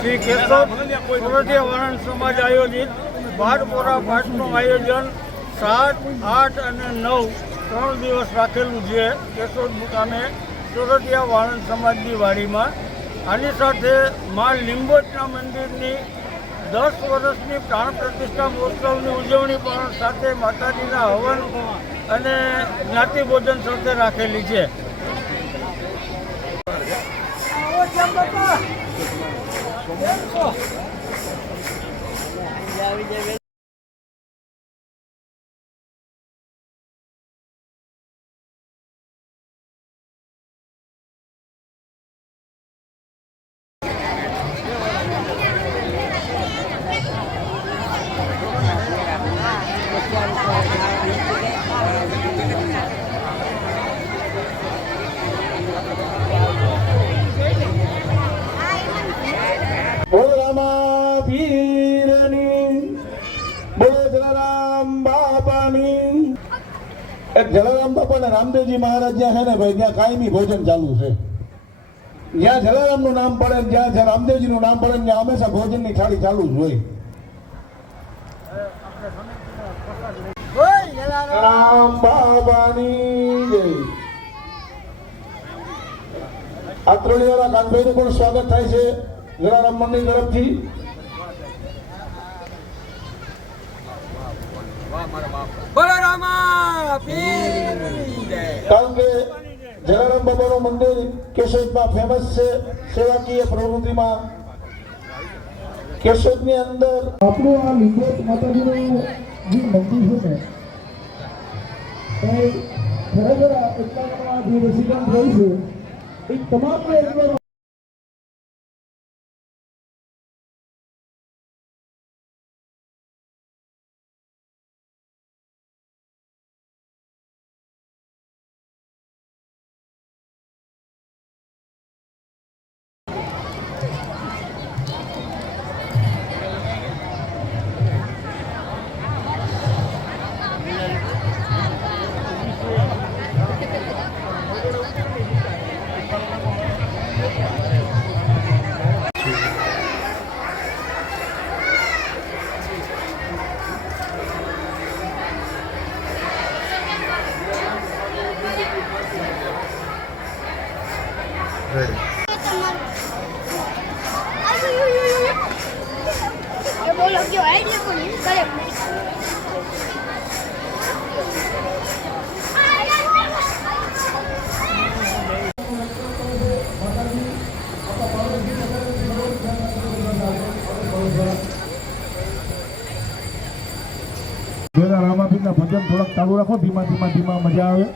શ્રી કેશવ સોરઠિયા વાણંદ સમાજ આયોજિત બારપોરા પાઠનું આયોજન 7, 8 અને 9 3 દિવસ રાખેલું છે કેશોદ મુકામે સોરઠિયા વાણંદ સમાજની વાડીમાં. આની સાથે મા લીંબોચના મંદિરની 10 વર્ષની પ્રાણ પ્રતિષ્ઠા મહોત્સવની ઉજવણી પણ સાથે માતાજીના હવન અને જ્ઞાતિ ભોજન સાથે રાખેલી છે. જલારામ બાપા અને રામદેવજી મહારાજ જ્યાં છે ને ભાઈ ત્યાં કાયમી ભોજન ચાલુ છે. જ્યાં જલારામનું નામ પડે જ્યાં રામદેવજીનું નામ પડે ત્યાં હંમેશા ભોજનની થાળી ચાલુ જ હોય. જલારામ બાપાની જય. આત્રોલીવાળા કાનભાઈનું પણ સ્વાગત થાય છે જલારામ મંદિર તરફથી. કારણ કે જલારામ બાબાનું મંદિર કેશોદમાં ફેમસ છે સેવાકીય પ્રવૃત્તિમાં. કેશોદની અંદર આપણું આ લીંબોચ માતાજીનું જે મંદિર છે ને ખરેખર એટલા જે રેસિડન્ટ રહે છે એ તમામને રામાભીના ભજન થોડાક ચાલુ રાખો, ધીમા ધીમા ધીમા મજા આવે.